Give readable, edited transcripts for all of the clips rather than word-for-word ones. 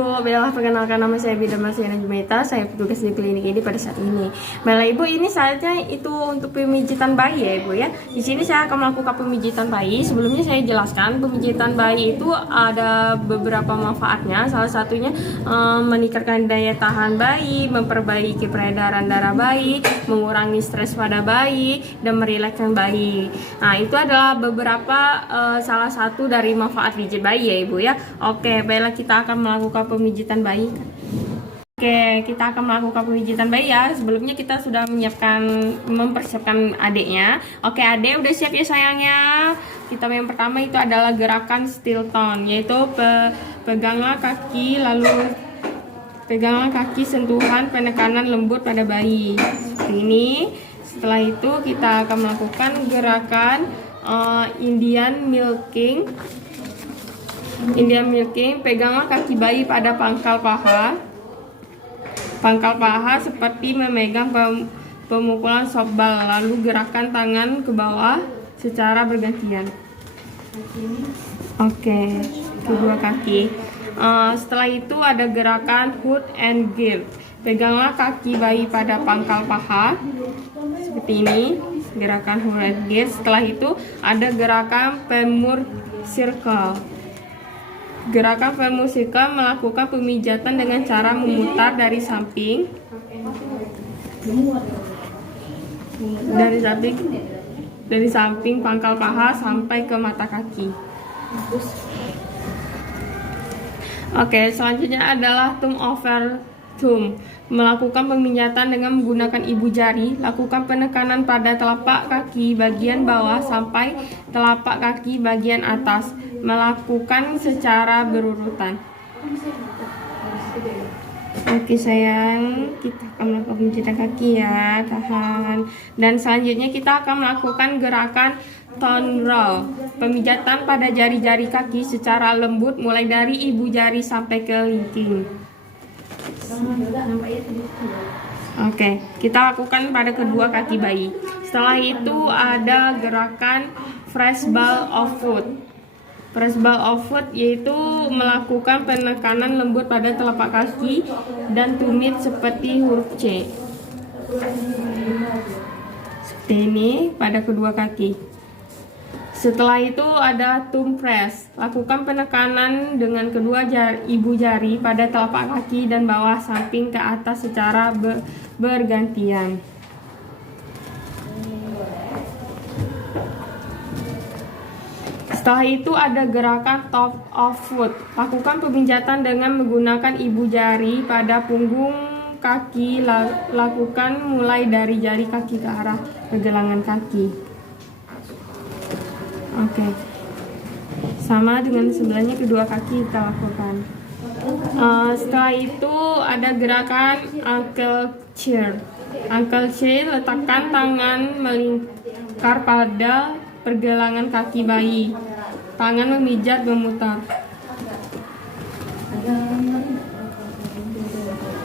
Ibu, baiklah perkenalkan nama saya Bida Marsiana Jumaita. Saya bertugas di klinik ini pada saat ini. Baiklah Ibu, ini saatnya itu untuk pemijitan bayi ya Ibu ya. Di sini saya akan melakukan pemijitan bayi. Sebelumnya saya jelaskan pemijitan bayi itu ada beberapa manfaatnya. Salah satunya meningkatkan daya tahan bayi, memperbaiki peredaran darah bayi, mengurangi stres pada bayi, dan merilekskan bayi. Nah itu adalah beberapa salah satu dari manfaat pijit bayi ya Ibu ya. Oke, baiklah kita akan melakukan pemijitan bayi. Oke, kita akan melakukan pemijitan bayi ya. Sebelumnya kita sudah mempersiapkan adiknya. Oke, adik udah siap ya sayangnya. Kita yang pertama itu adalah gerakan Stilton, yaitu peganglah kaki sentuhan penekanan lembut pada bayi. Seperti ini. Setelah itu kita akan melakukan gerakan Indian milking, peganglah kaki bayi pada pangkal paha seperti memegang pemukulan softball, lalu gerakan tangan ke bawah secara bergantian. Oke, kedua kaki. Setelah itu ada gerakan hood and give, peganglah kaki bayi pada pangkal paha seperti ini, gerakan hood and give. Setelah itu ada gerakan femur circle. Gerakan femur circle melakukan pemijatan dengan cara memutar dari samping pangkal paha sampai ke mata kaki. Oke, selanjutnya adalah thumb over thumb. Melakukan pemijatan dengan menggunakan ibu jari. Lakukan penekanan pada telapak kaki bagian bawah sampai telapak kaki bagian atas. Melakukan secara berurutan. Oke sayang, kita akan melakukan pemijatan kaki ya, tahan. Dan selanjutnya kita akan melakukan gerakan thumb roll, pemijatan pada jari-jari kaki secara lembut mulai dari ibu jari sampai ke linking. Oke, kita lakukan pada kedua kaki bayi. Setelah itu ada gerakan fresh ball of foot. Fresh ball of foot yaitu melakukan penekanan lembut pada telapak kaki dan tumit seperti huruf C. Seperti ini pada kedua kaki. Setelah itu ada thumb press. Lakukan penekanan dengan kedua ibu jari pada telapak kaki dan bawah samping ke atas secara bergantian. Setelah itu ada gerakan top of foot. Lakukan pemijatan dengan menggunakan ibu jari pada punggung kaki. Lakukan mulai dari jari kaki ke arah pergelangan kaki. Oke, sama dengan sebelahnya kedua kaki kita lakukan. Setelah itu ada gerakan ankle chair. Ankle chair, letakkan tangan melingkar pada pergelangan kaki bayi. Tangan memijat memutar.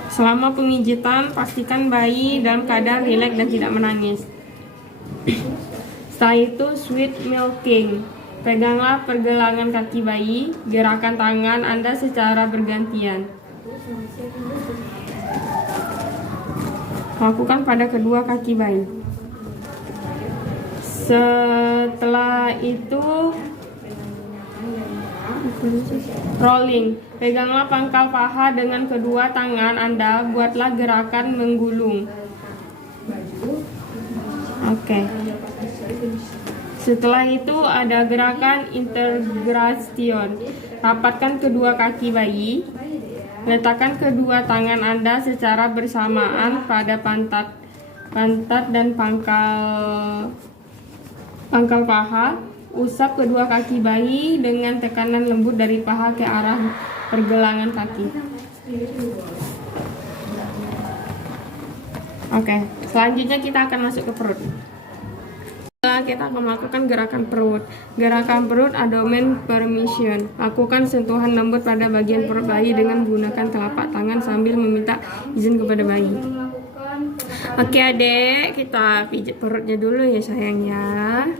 Selama pemijitan, pastikan bayi dalam keadaan rileks dan tidak menangis. Setelah itu sweet milking. Peganglah pergelangan kaki bayi, gerakan tangan Anda secara bergantian. Lakukan pada kedua kaki bayi. Setelah itu rolling. Peganglah pangkal paha dengan kedua tangan Anda, buatlah gerakan menggulung. Oke. Setelah itu ada gerakan integration. Rapatkan kedua kaki bayi. Letakkan kedua tangan Anda secara bersamaan pada pantat dan pangkal paha. Usap kedua kaki bayi dengan tekanan lembut dari paha ke arah pergelangan kaki. Oke, selanjutnya kita akan masuk ke perut. Kita akan melakukan gerakan perut. Gerakan perut abdomen permission. Lakukan sentuhan lembut pada bagian perut bayi dengan menggunakan telapak tangan sambil meminta izin kepada bayi. Oke adek, kita pijat perutnya dulu ya sayangnya.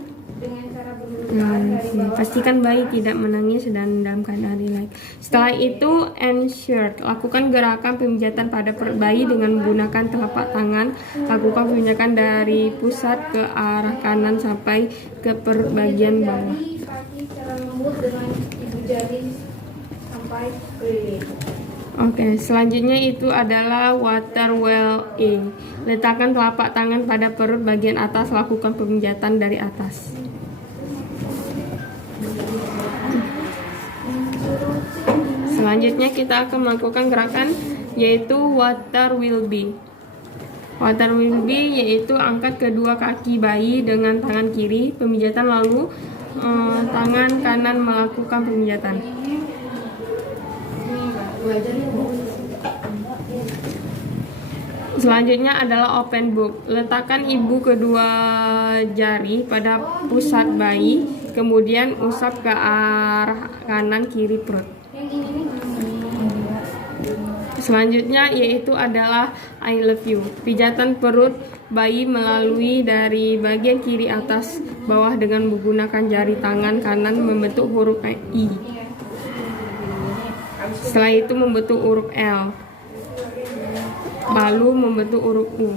Pastikan bayi tidak menangis dan dalam keadaan rileks. Setelah itu, insert. Lakukan gerakan pemijatan pada perut bayi dengan menggunakan telapak tangan. Lakukan pemijatan dari pusat ke arah kanan sampai ke perut bagian bawah. Oke, selanjutnya itu adalah water well-in. Letakkan telapak tangan pada perut bagian atas, lakukan pemijatan dari atas. Selanjutnya kita akan melakukan gerakan yaitu water will be. Water will be yaitu angkat kedua kaki bayi dengan tangan kiri, pemijatan, lalu tangan kanan melakukan pemijatan. Selanjutnya adalah open book. Letakkan ibu kedua jari pada pusat bayi, kemudian usap ke arah kanan kiri perut. Selanjutnya yaitu adalah I love you. Pijatan perut bayi melalui dari bagian kiri atas bawah dengan menggunakan jari tangan kanan membentuk huruf I. Setelah itu membentuk huruf L, lalu membentuk huruf U.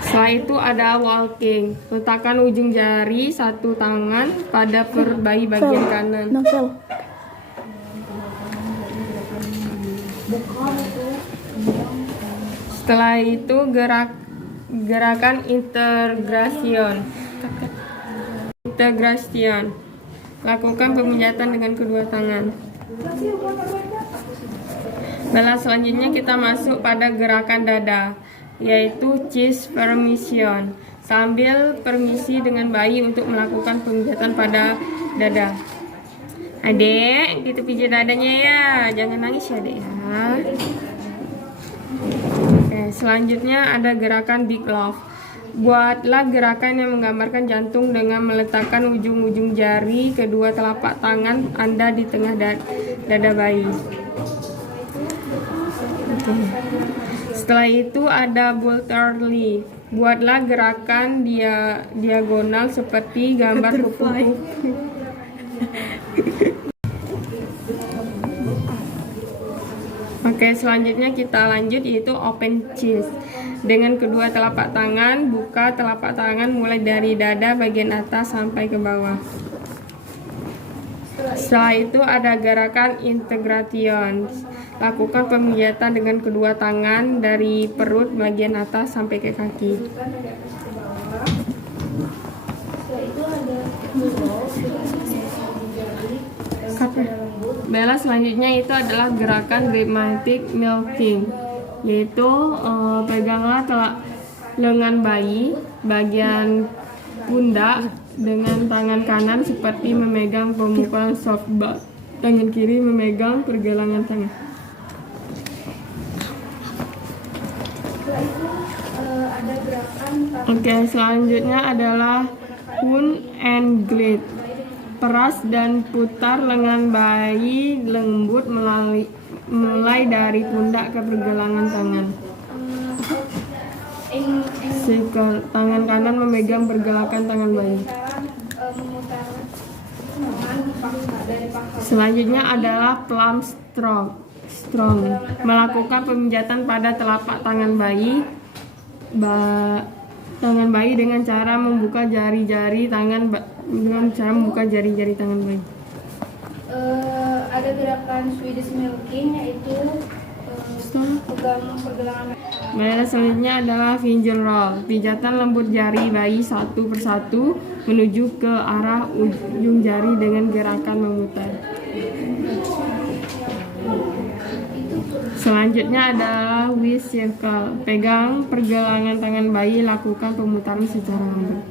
Setelah itu ada walking. Letakkan ujung jari satu tangan pada perut bayi bagian kanan. Setelah itu gerakan integration. Lakukan pemijatan dengan kedua tangan. Selanjutnya kita masuk pada gerakan dada, yaitu chest permission. Sambil permisi dengan bayi untuk melakukan pemijatan pada dada. Adek, gitu pijat dadanya ya, jangan nangis ya adek ya. Oke, selanjutnya ada gerakan big love. Buatlah gerakan yang menggambarkan jantung dengan meletakkan ujung-ujung jari kedua telapak tangan Anda di tengah dada bayi. Setelah itu ada Butterly. Buatlah gerakan diagonal seperti gambar kupu-kupu. Oke, selanjutnya kita lanjut yaitu open chest. Dengan kedua telapak tangan, buka telapak tangan mulai dari dada bagian atas sampai ke bawah. Setelah itu ada gerakan integration. Lakukan pemijatan dengan kedua tangan dari perut bagian atas sampai ke kaki. Bella selanjutnya itu adalah gerakan rhythmic milking, yaitu peganglah lengan bayi bagian pundak dengan tangan kanan seperti memegang pemukulan softball, tangan kiri memegang pergelangan tangan. Oke, selanjutnya adalah Hun and Glide. Peras dan putar lengan bayi lembut mulai dari pundak ke pergelangan tangan. Tangan kanan memegang pergelangan tangan bayi. Selanjutnya adalah plum strong. Melakukan pemijatan pada telapak tangan bayi. Dengan cara membuka jari-jari tangan bayi. Ada gerakan Swedish milking, yaitu pergelangan. Selanjutnya adalah finger roll. Pijatan lembut jari bayi satu persatu menuju ke arah ujung jari dengan gerakan memutar. Selanjutnya adalah wish circle. Pegang pergelangan tangan bayi, lakukan pemutaran secara lambat.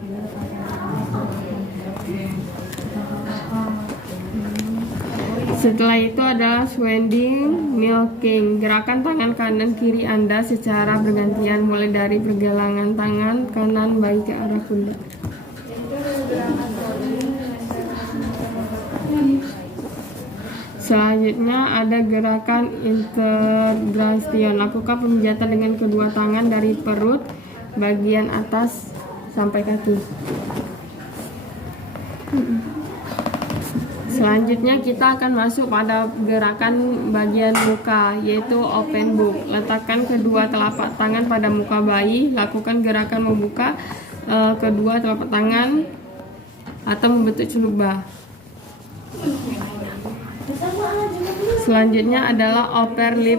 Setelah itu adalah swinging milking. Gerakan tangan kanan kiri Anda secara bergantian mulai dari pergelangan tangan kanan bayi ke arah pundak. Selanjutnya ada gerakan integrasi. Lakukan pemijatan dengan kedua tangan dari perut bagian atas sampai kaki. Selanjutnya kita akan masuk pada gerakan bagian muka, yaitu open book. Letakkan kedua telapak tangan pada muka bayi. Lakukan gerakan membuka kedua telapak tangan atau membentuk celuba. Selanjutnya adalah upper lip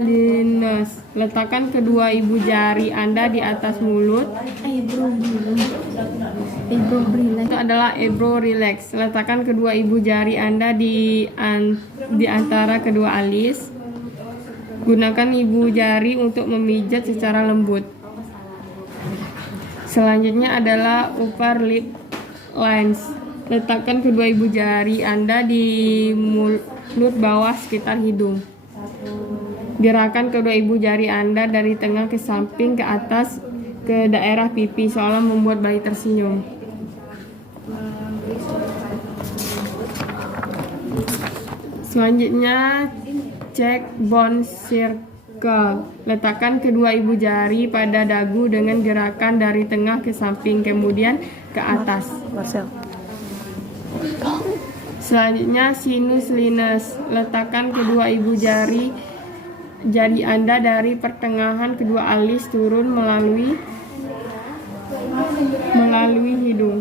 lines. Letakkan kedua ibu jari Anda di atas mulut. Itu adalah eyebrow relax. Letakkan kedua ibu jari Anda di antara kedua alis. Gunakan ibu jari untuk memijat secara lembut. Selanjutnya adalah upper lip lines. Letakkan kedua ibu jari Anda di mulut bawah sekitar hidung. Gerakan kedua ibu jari Anda dari tengah ke samping ke atas ke daerah pipi seolah membuat bayi tersenyum. Selanjutnya cheek bone circle. Letakkan kedua ibu jari pada dagu dengan gerakan dari tengah ke samping kemudian ke atas. Selanjutnya sinus lines. Letakkan kedua ibu jari Anda dari pertengahan kedua alis turun melalui hidung.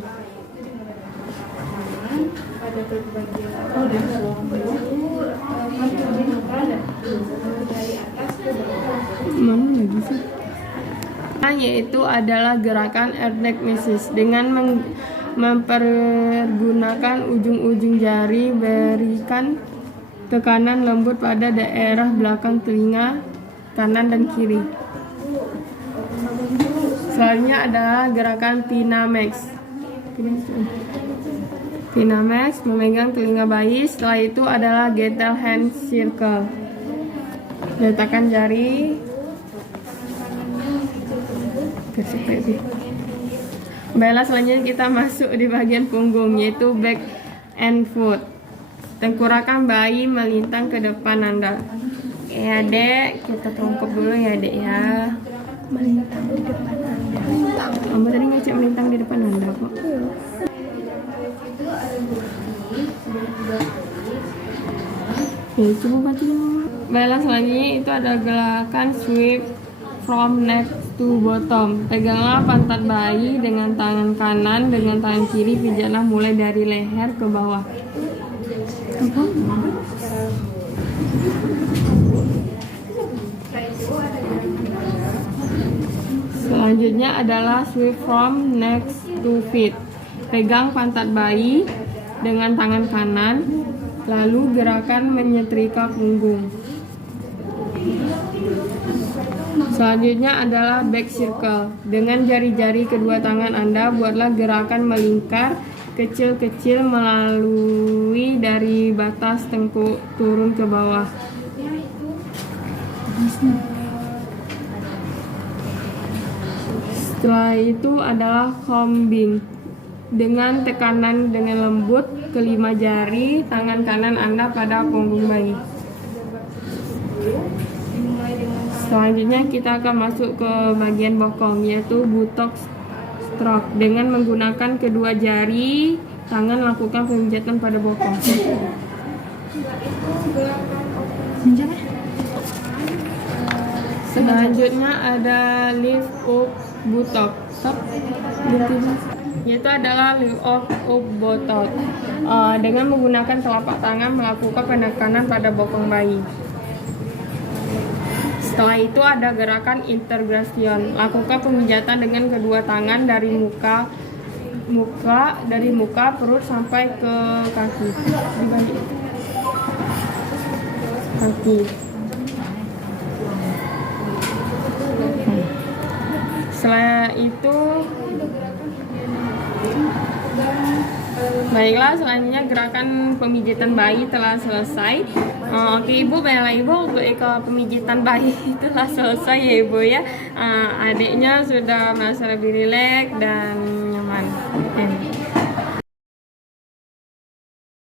Mana lagi sih? Yaitu adalah gerakan ernekmesis dengan mempergunakan ujung-ujung jari, berikan tekanan lembut pada daerah belakang telinga kanan dan kiri. Selanjutnya adalah gerakan Pinamax. Pinamax memegang telinga bayi. Setelah itu adalah gentle hand circle. Letakkan jari. Baiklah, selanjutnya kita masuk di bagian punggung, yaitu back and foot. Tengkurakan bayi melintang ke depan Anda. Ya dek, kita tongkap dulu ya dek ya. Melintang di depan Anda. Kamu tadi ngecek melintang di depan Anda kok. Coba bantu. Baiklah, selanjutnya itu ada gerakan sweep from neck to bottom. Peganglah pantat bayi dengan tangan kanan, dengan tangan kiri pijatlah mulai dari leher ke bawah. Selanjutnya adalah sweep from neck to feet. Pegang pantat bayi dengan tangan kanan, lalu gerakan menyetrika punggung. Selanjutnya adalah back circle. Dengan jari-jari kedua tangan Anda, buatlah gerakan melingkar kecil-kecil melalui dari batas tengkuk turun ke bawah. Setelah itu adalah combing. Dengan tekanan dengan lembut kelima jari tangan kanan Anda pada punggung bayi. Selanjutnya kita akan masuk ke bagian bokong, yaitu buttock stroke. Dengan menggunakan kedua jari tangan lakukan pemijatan pada bokong. Selanjutnya ada lift up buttock, yaitu adalah lift up buttock. Dengan menggunakan telapak tangan melakukan penekanan pada bokong bayi. Setelah itu ada gerakan integration. Lakukan pemijatan dengan kedua tangan dari muka perut sampai ke kaki. Setelah itu, baiklah, selanjutnya gerakan pemijatan bayi telah selesai. Oke ibu, baiklah ibu, untuk pemijatan bayi telah selesai ya ibu ya. Adiknya sudah merasa lebih rileks dan nyaman.